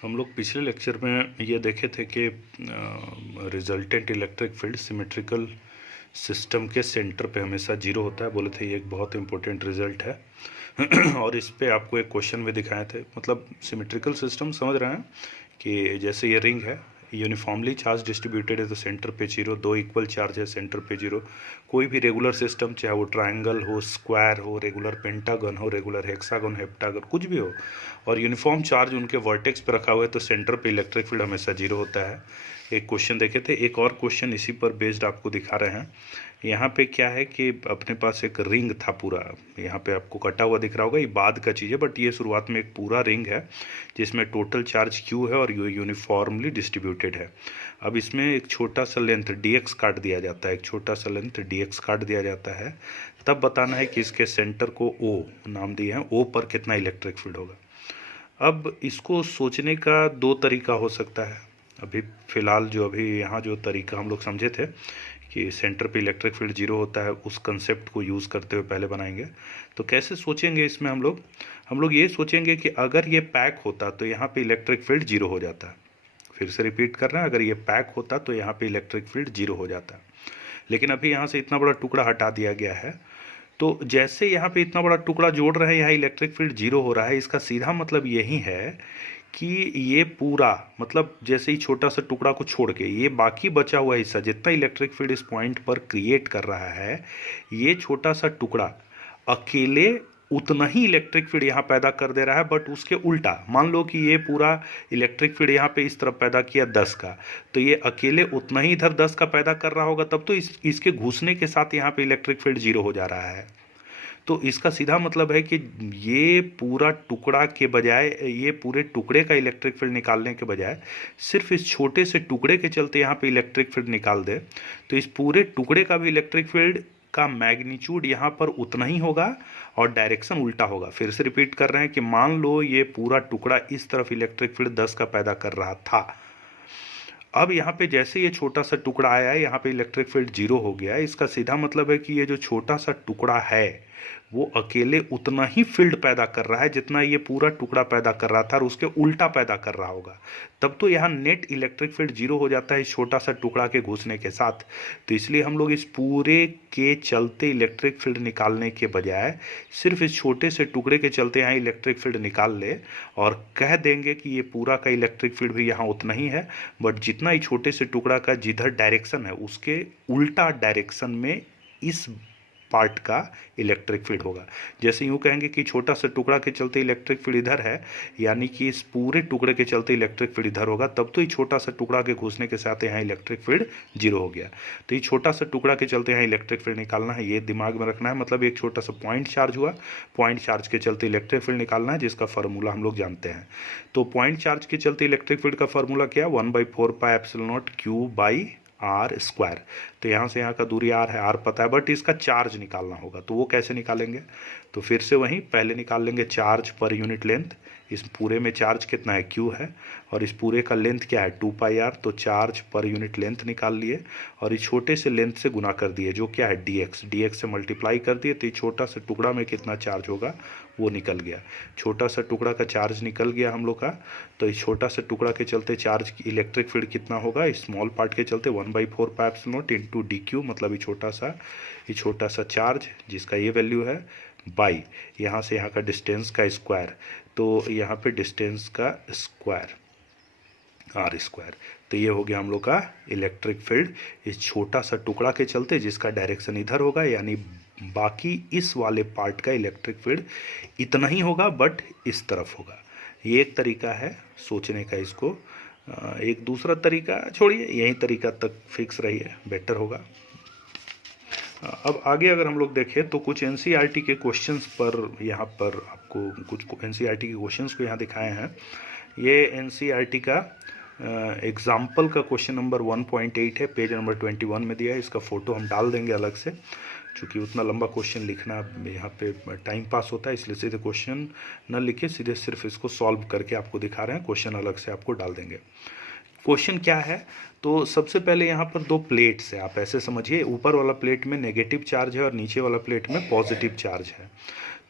हम लोग पिछले लेक्चर में ये देखे थे कि resultant electric field symmetrical system के सेंटर पे हमेशा जीरो होता है। बोले थे ये एक बहुत इंपॉर्टेंट रिजल्ट है और इस पे आपको एक क्वेश्चन भी दिखाए थे। मतलब सिमेट्रिकल सिस्टम समझ रहे हैं कि जैसे ये रिंग है, यूनिफॉर्मली चार्ज डिस्ट्रीब्यूटेड है तो सेंटर पे जीरो, दो इक्वल चार्ज है सेंटर पे जीरो। कोई भी रेगुलर सिस्टम, चाहे वो ट्रायंगल हो, स्क्वायर हो, रेगुलर पेंटागन हो, रेगुलर हेक्सागन, हेप्टागन, कुछ भी हो, और यूनिफॉर्म चार्ज उनके वर्टेक्स पे रखा हुआ है तो सेंटर पे इलेक्ट्रिक फील्ड हमेशा जीरो होता है। एक क्वेश्चन देखे थे, एक और क्वेश्चन इसी पर बेस्ड आपको दिखा रहे हैं। यहाँ पे क्या है कि अपने पास एक रिंग था पूरा, यहाँ पे आपको कटा हुआ दिख रहा होगा, ये बाद का चीज़ है, बट ये शुरुआत में एक पूरा रिंग है जिसमें टोटल चार्ज Q है और यूनिफॉर्मली डिस्ट्रीब्यूटेड है। अब इसमें एक छोटा सा लेंथ dx काट दिया जाता है, एक छोटा सा लेंथ dx काट दिया जाता है। तब बताना है कि इसके सेंटर को O नाम दिए हैं, O पर कितना इलेक्ट्रिक फील्ड होगा। अब इसको सोचने का दो तरीका हो सकता है। अभी फ़िलहाल जो अभी यहाँ जो तरीका हम लोग समझे थे कि सेंटर पे इलेक्ट्रिक फील्ड जीरो होता है, उस कंसेप्ट को यूज़ करते हुए पहले बनाएंगे। तो कैसे सोचेंगे इसमें हम लोग ये सोचेंगे कि अगर ये पैक होता तो यहाँ पे इलेक्ट्रिक फील्ड जीरो हो जाता। फिर से रिपीट कर रहे हैं, अगर ये पैक होता तो यहाँ पे इलेक्ट्रिक फील्ड जीरो हो जाता। लेकिन अभी यहाँ से इतना बड़ा टुकड़ा हटा दिया गया है, तो जैसे यहाँ पे इतना बड़ा टुकड़ा जोड़ रहे हैं, यहाँ इलेक्ट्रिक फील्ड जीरो हो रहा है। इसका सीधा मतलब यही है कि ये पूरा, मतलब जैसे ही छोटा सा टुकड़ा को छोड़ के ये बाकी बचा हुआ हिस्सा जितना इलेक्ट्रिक फील्ड इस पॉइंट पर क्रिएट कर रहा है, ये छोटा सा टुकड़ा अकेले उतना ही इलेक्ट्रिक फील्ड यहाँ पैदा कर दे रहा है। बट उसके उल्टा मान लो कि ये पूरा इलेक्ट्रिक फील्ड यहाँ पे इस तरफ पैदा किया 10 का, तो ये अकेले उतना ही इधर 10 का पैदा कर रहा होगा, तब तो इसके घुसने के साथ यहाँ पे इलेक्ट्रिक फील्ड जीरो हो जा रहा है। तो इसका सीधा मतलब है कि ये पूरा टुकड़ा के बजाय, ये पूरे टुकड़े का इलेक्ट्रिक फील्ड निकालने के बजाय सिर्फ इस छोटे से टुकड़े के चलते यहाँ पे इलेक्ट्रिक फील्ड निकाल दे, तो इस पूरे टुकड़े का भी इलेक्ट्रिक फील्ड का मैग्नीट्यूड यहाँ पर उतना ही होगा और डायरेक्शन उल्टा होगा। फिर से रिपीट कर रहे हैं कि मान लो ये पूरा टुकड़ा इस तरफ इलेक्ट्रिक फील्ड 10 का पैदा कर रहा था। अब यहाँ पे जैसे ये छोटा सा टुकड़ा आया है, यहाँ पे इलेक्ट्रिक फील्ड जीरो हो गया है। इसका सीधा मतलब है कि ये जो छोटा सा टुकड़ा है वो अकेले उतना ही फील्ड पैदा कर रहा है जितना ये पूरा टुकड़ा पैदा कर रहा था, और उसके उल्टा पैदा कर रहा होगा। तब तो यहाँ नेट इलेक्ट्रिक फील्ड जीरो हो जाता है इस छोटा सा टुकड़ा के घुसने के साथ। तो इसलिए हम लोग इस पूरे के चलते इलेक्ट्रिक फील्ड निकालने के बजाय सिर्फ इस छोटे से टुकड़े के चलते यहाँ इलेक्ट्रिक फील्ड निकाल ले और कह देंगे कि ये पूरा का इलेक्ट्रिक फील्ड भी यहाँ उतना ही है, बट जितना ही छोटे से टुकड़ा का जिधर डायरेक्शन है उसके उल्टा डायरेक्शन में इस पार्ट का इलेक्ट्रिक फील्ड होगा। जैसे यूँ कहेंगे कि छोटा सा टुकड़ा के चलते इलेक्ट्रिक फील्ड इधर है, यानी कि इस पूरे टुकड़े के चलते इलेक्ट्रिक फील्ड इधर होगा, तब तो ये छोटा सा टुकड़ा के घुसने के साथ यहाँ इलेक्ट्रिक फील्ड जीरो हो गया। तो ये छोटा सा टुकड़ा के चलते यहाँ इलेक्ट्रिक फील्ड निकालना है, ये दिमाग में रखना है। मतलब एक छोटा सा पॉइंट चार्ज हुआ, पॉइंट चार्ज के चलते इलेक्ट्रिक फील्ड निकालना है, जिसका फार्मूला हम लोग जानते हैं। तो पॉइंट चार्ज के चलते इलेक्ट्रिक फील्ड का फार्मूला क्या है, 1/4πε0 Q/r²। तो यहाँ से यहाँ का दूरी r है, r पता है, बट इसका चार्ज निकालना होगा। तो वो कैसे निकालेंगे, तो फिर से वहीं पहले निकाल लेंगे चार्ज पर यूनिट लेंथ। इस पूरे में चार्ज कितना है, Q है, और इस पूरे का लेंथ क्या है, 2πr। तो चार्ज पर यूनिट लेंथ निकाल लिए और इस छोटे से लेंथ से गुना कर दिए, जो क्या है dx से मल्टीप्लाई कर दिए। तो ये छोटा सा टुकड़ा में कितना चार्ज होगा वो निकल गया। छोटा सा टुकड़ा का चार्ज निकल गया हम लोग का। तो इस छोटा सा टुकड़ा के चलते चार्ज इलेक्ट्रिक फील्ड कितना होगा, स्मॉल पार्ट के चलते 1/4πε0 इंटू dq, मतलब ये छोटा सा चार्ज जिसका ये वैल्यू है, बाई यहाँ से यहाँ का डिस्टेंस का स्क्वायर। तो यहाँ पे डिस्टेंस का स्क्वायर r²। तो ये हो गया हम लोग का इलेक्ट्रिक फील्ड इस छोटा सा टुकड़ा के चलते, जिसका डायरेक्शन इधर होगा, यानी बाकी इस वाले पार्ट का इलेक्ट्रिक फील्ड इतना ही होगा बट इस तरफ होगा। ये एक तरीका है सोचने का इसको। एक दूसरा तरीका छोड़िए, यही तरीका तक फिक्स रहिए, बेटर होगा। अब आगे अगर हम लोग देखें तो कुछ एनसीईआरटी के क्वेश्चंस पर, यहाँ पर आपको कुछ एनसीईआरटी के क्वेश्चंस को यहाँ दिखाए हैं। ये एनसीईआरटी का एग्जाम्पल का क्वेश्चन नंबर 1.8 है, पेज नंबर 21 में दिया है। इसका फ़ोटो हम डाल देंगे अलग से, चूँकि उतना लंबा क्वेश्चन लिखना यहाँ पे टाइम पास होता है, इसलिए सीधे क्वेश्चन न लिखे, सीधे सिर्फ इसको सॉल्व करके आपको दिखा रहे हैं। क्वेश्चन अलग से आपको डाल देंगे। क्वेश्चन क्या है, तो सबसे पहले यहाँ पर दो प्लेट्स है, आप ऐसे समझिए, ऊपर वाला प्लेट में नेगेटिव चार्ज है और नीचे वाला प्लेट में पॉजिटिव चार्ज है।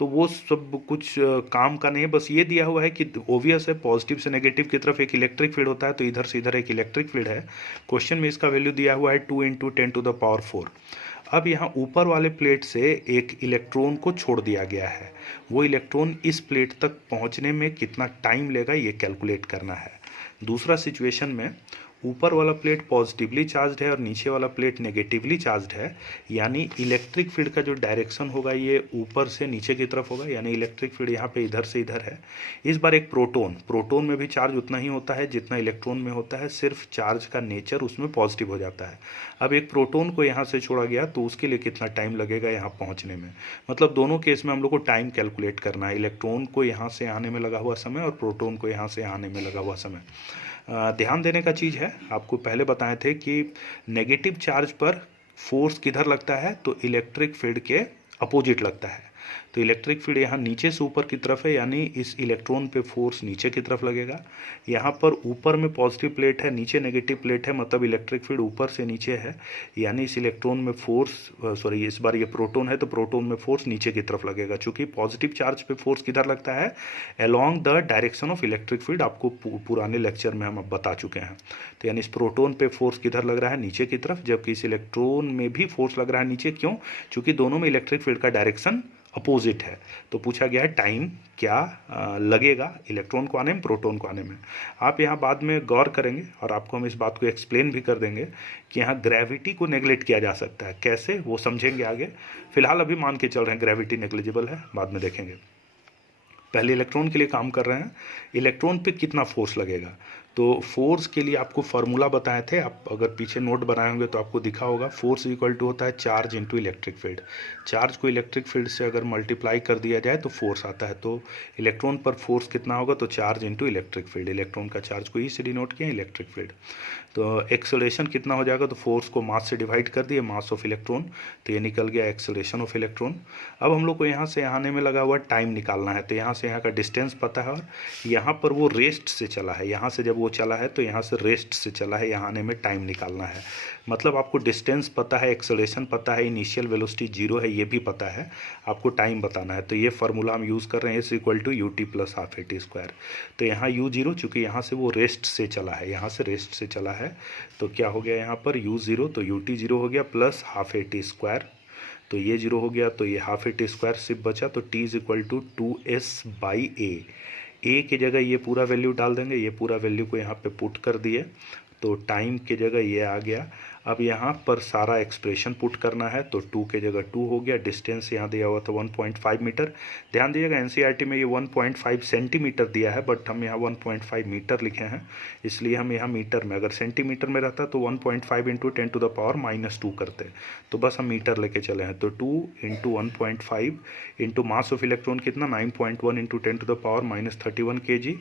तो वो सब कुछ काम का नहीं है। बस ये दिया हुआ है कि ओवियस है, पॉजिटिव से नेगेटिव की तरफ एक इलेक्ट्रिक फील्ड होता है, तो इधर से इधर एक इलेक्ट्रिक फील्ड है। क्वेश्चन में इसका वैल्यू दिया हुआ है 2 × 10⁴। अब यहाँ ऊपर वाले प्लेट से एक इलेक्ट्रॉन को छोड़ दिया गया है, वो इलेक्ट्रॉन इस प्लेट तक पहुँचने में कितना टाइम लेगा ये कैलकुलेट करना है। दूसरा सिचुएशन में ऊपर वाला प्लेट पॉजिटिवली चार्ज्ड है और नीचे वाला प्लेट नेगेटिवली चार्ज्ड है, यानी इलेक्ट्रिक फील्ड का जो डायरेक्शन होगा ये ऊपर से नीचे की तरफ होगा, यानी इलेक्ट्रिक फील्ड यहाँ पे इधर से इधर है। इस बार एक प्रोटॉन में भी चार्ज उतना ही होता है जितना इलेक्ट्रॉन में होता है, सिर्फ चार्ज का नेचर उसमें पॉजिटिव हो जाता है। अब एक प्रोटॉन को यहाँ से छोड़ा गया तो उसके लिए कितना टाइम लगेगा यहाँ पहुँचने में, मतलब दोनों केस में हम लोग को टाइम कैलकुलेट करना है, इलेक्ट्रॉन को यहाँ से आने में लगा हुआ समय और प्रोटॉन को यहाँ से आने में लगा हुआ समय। ध्यान देने का चीज़ है, आपको पहले बताए थे कि नेगेटिव चार्ज पर फोर्स किधर लगता है, तो इलेक्ट्रिक फील्ड के अपोजिट लगता है। तो इलेक्ट्रिक फील्ड यहाँ नीचे से ऊपर की तरफ है, यानी इस इलेक्ट्रॉन पे फोर्स नीचे की तरफ लगेगा। यहाँ पर ऊपर में पॉजिटिव प्लेट है, नीचे नेगेटिव प्लेट है, मतलब इलेक्ट्रिक फील्ड ऊपर से नीचे है, यानी इस इलेक्ट्रॉन में फोर्स इस बार ये प्रोटॉन है तो प्रोटॉन में फोर्स नीचे की तरफ लगेगा। चूंकि पॉजिटिव चार्ज पे फोर्स किधर लगता है, along the direction of electric field, आपको पुराने लेक्चर में हम अब बता चुके हैं। तो यानी इस प्रोटॉन पे फोर्स किधर लग रहा है, नीचे की तरफ, जबकि इस इलेक्ट्रॉन में भी फोर्स लग रहा है नीचे। क्यों? चूंकि दोनों में इलेक्ट्रिक फील्ड का डायरेक्शन अपोजिट है। तो पूछा गया है टाइम क्या लगेगा इलेक्ट्रॉन को आने में, प्रोटॉन को आने में। आप यहाँ बाद में गौर करेंगे और आपको हम इस बात को एक्सप्लेन भी कर देंगे कि यहाँ ग्रेविटी को नेगलेक्ट किया जा सकता है, कैसे वो समझेंगे आगे। फिलहाल अभी मान के चल रहे हैं ग्रेविटी नेग्लिजिबल है, बाद में देखेंगे। पहले इलेक्ट्रॉन के लिए काम कर रहे हैं, इलेक्ट्रॉन पे कितना फोर्स लगेगा। तो फोर्स के लिए आपको फार्मूला बताए थे, आप अगर पीछे नोट बनाए होंगे तो आपको दिखा होगा। फोर्स इक्वल टू होता है charge into electric field. Charge को इलेक्ट्रिक फील्ड से अगर मल्टीप्लाई कर दिया जाए तो फोर्स आता है। तो इलेक्ट्रॉन पर फोर्स कितना होगा, तो charge into electric field. Electron का चार्ज को ई से डिनोट किया, इलेक्ट्रिक फील्ड। तो एक्सेलरेशन कितना हो जाएगा, तो फोर्स को मास से डिवाइड कर दिए, मास ऑफ इलेक्ट्रॉन, तो ये निकल गया एक्सेलरेशन ऑफ इलेक्ट्रॉन। अब हम लोग को यहाँ से आने में लगा हुआ टाइम निकालना है, तो यहाँ से यहाँ का डिस्टेंस पता है और यहाँ पर वो रेस्ट से चला है, यहाँ से जब वो चला है तो यहाँ से रेस्ट से चला है, यहाँ आने में टाइम निकालना है। मतलब आपको डिस्टेंस पता है, एक्सेलरेशन पता है, इनिशियल वेलोसिटी 0 है ये भी पता है, आपको टाइम बताना है। तो ये फार्मूला हम यूज़ कर रहे हैं, इज इक्वल टू ut + ½ तो यहाँ u0 चूँकि यहाँ से वो रेस्ट से चला है, यहाँ से रेस्ट से चला है, तो क्या हो गया यहाँ पर u0, तो ut 0 हो गया प्लस ½ तो ये 0 हो गया, तो ये ½ सिर्फ बचा, तो t is equal to 2s/a। A की जगह ये पूरा वैल्यू डाल देंगे, ये पूरा वैल्यू को यहाँ पे पुट कर दिए, तो टाइम की जगह ये आ गया। अब यहाँ पर सारा एक्सप्रेशन पुट करना है, तो 2 के जगह 2 हो गया। डिस्टेंस यहाँ दिया हुआ था 1.5 मीटर। ध्यान दीजिएगा एनसीईआरटी में ये 1.5 सेंटीमीटर दिया है, बट हम यहाँ 1.5 मीटर लिखे हैं, इसलिए हम यहाँ मीटर में, अगर सेंटीमीटर में रहता तो 1.5 × 10⁻² करते, तो बस हम मीटर लेके चले हैं। तो 2 × 1.5 इंटू मास ऑफ इलेक्ट्रॉन कितना, 9.1 × 10⁻³ kg।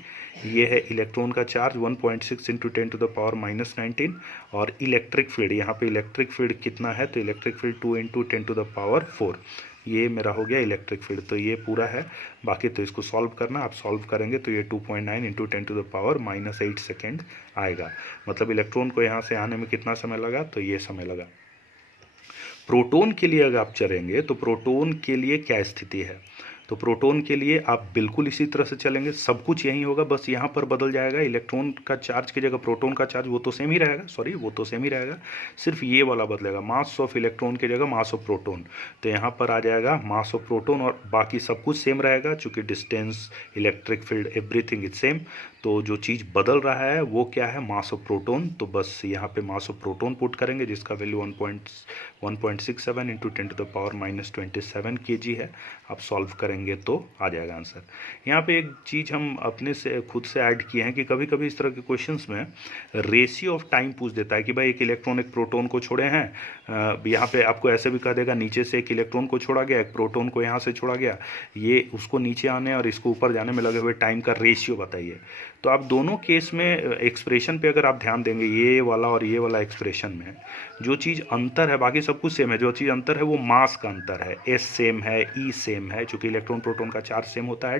ये है इलेक्ट्रॉन का चार्ज 1.6 × 10⁻19 और इलेक्ट्रिक फील्ड, यहाँ पे इलेक्ट्रिक फील्ड कितना है, तो इलेक्ट्रिक फील्ड 2 × 10⁴। ये मेरा हो गया इलेक्ट्रिक फील्ड, तो ये पूरा है। बाकी तो इसको सॉल्व करना, आप सॉल्व करेंगे तो ये 2.9 × 10⁻⁻8 सेकेंड आएगा। मतलब इलेक्ट्रॉन को यहाँ से आने में कितना समय लगा, तो ये समय लगा। प्रोटॉन के लिए अगर आप चलेंगे तो प्रोटॉन के लिए क्या स्थिति है, तो प्रोटॉन के लिए आप बिल्कुल इसी तरह से चलेंगे, सब कुछ यही होगा, बस यहाँ पर बदल जाएगा। इलेक्ट्रॉन का चार्ज की जगह प्रोटॉन का चार्ज वो तो सेम ही रहेगा, वो तो सेम ही रहेगा, सिर्फ ये वाला बदलेगा, मास ऑफ इलेक्ट्रॉन की जगह मास ऑफ प्रोटॉन। तो यहाँ पर आ जाएगा मास ऑफ प्रोटॉन और बाकी सब कुछ सेम रहेगा, चूँकि distance, electric field, everything is same. तो जो चीज़ बदल रहा है वो क्या है, मास ऑफ प्रोटॉन। तो बस यहाँ पे मास ऑफ प्रोटॉन पुट करेंगे, जिसका वैल्यू 1.67 × 10⁻27 kg है। आप सॉल्व करेंगे तो आ जाएगा आंसर। यहाँ पे एक चीज़ हम अपने से खुद से ऐड किए हैं कि कभी कभी इस तरह के क्वेश्चंस में रेशियो ऑफ टाइम पूछ देता है कि भाई एक इलेक्ट्रॉन एक प्रोटॉन को छोड़े हैं, यहाँ पे आपको ऐसे भी कह देगा नीचे से एक इलेक्ट्रॉन को छोड़ा गया, एक प्रोटॉन को यहाँ से छोड़ा गया, ये उसको नीचे आने और इसको ऊपर जाने में लगे हुए टाइम का रेशियो बताइए। तो आप दोनों केस में एक्सप्रेशन पे अगर आप ध्यान देंगे, ये वाला और ये वाला एक्सप्रेशन में जो चीज़ अंतर है, बाकी सब कुछ सेम है, जो चीज़ अंतर है वो मास का अंतर है। एस सेम है, ई सेम है, चूँकि इलेक्ट्रॉन प्रोटॉन का चार्ज सेम होता है,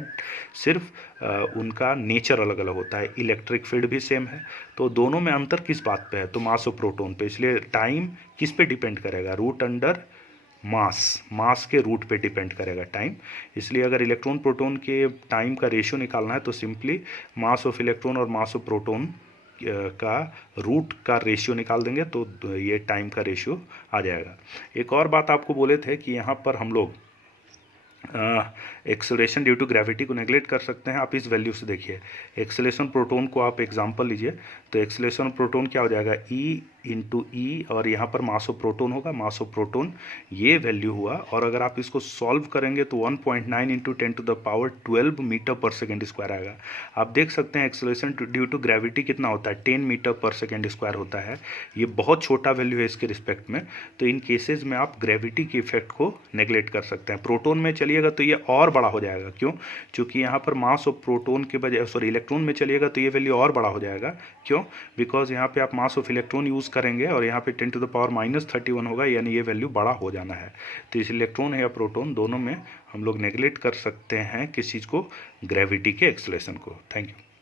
सिर्फ उनका नेचर अलग अलग होता है। इलेक्ट्रिक फील्ड भी सेम है, तो दोनों में अंतर किस बात पे है, तो मास ऑफ प्रोटॉन पे। इसलिए टाइम किस पे डिपेंड करेगा, √√, मास के रूट पे डिपेंड करेगा टाइम। इसलिए अगर इलेक्ट्रॉन प्रोटॉन के टाइम का रेशियो निकालना है तो सिंपली मास ऑफ इलेक्ट्रॉन और मास ऑफ प्रोटॉन का रूट का रेशियो निकाल देंगे तो ये टाइम का रेशियो आ जाएगा। एक और बात आपको बोले थे कि यहाँ पर हम लोग एक्सेलरेशन ड्यू टू ग्रेविटी को नेगलेक्ट कर सकते हैं। आप इस वैल्यू से देखिए, एक्सेलरेशन प्रोटॉन को आप एग्जांपल लीजिए तो एक्सेलरेशन प्रोटॉन क्या हो जाएगा, ई इंटू ई, और यहाँ पर मास ऑफ प्रोटॉन होगा, मास ऑफ प्रोटॉन ये वैल्यू हुआ। और अगर आप इसको सॉल्व करेंगे तो 1.9 इंटू 10⁻12 मीटर पर सेकेंड स्क्वायर आएगा। आप देख सकते हैं एक्सेलरेशन ड्यू टू ग्रेविटी कितना होता है, 10 मीटर पर सेकेंड स्क्वायर होता है। ये बहुत छोटा वैल्यू है इसके रिस्पेक्ट में। तो इन केसेज में आप ग्रेविटी के इफेक्ट को नेगलेक्ट कर सकते हैं। प्रोटॉन में चलिएगा तो ये और बड़ा हो जाएगा, क्यों, क्योंकि यहाँ पर मास ऑफ प्रोटॉन के बजाय इलेक्ट्रॉन में चलिएगा तो ये वैल्यू और बड़ा हो जाएगा। क्यों, बिकॉज यहाँ पे आप मास ऑफ इलेक्ट्रॉन यूज़ करेंगे और यहाँ पे 10⁻−31 होगा, यानी ये वैल्यू बड़ा हो जाना है। तो इस इलेक्ट्रॉन है या प्रोटॉन दोनों में हम लोग नेगलेक्ट कर सकते हैं किस चीज़ को, ग्रेविटी के एक्सेलरेशन को। Thank you.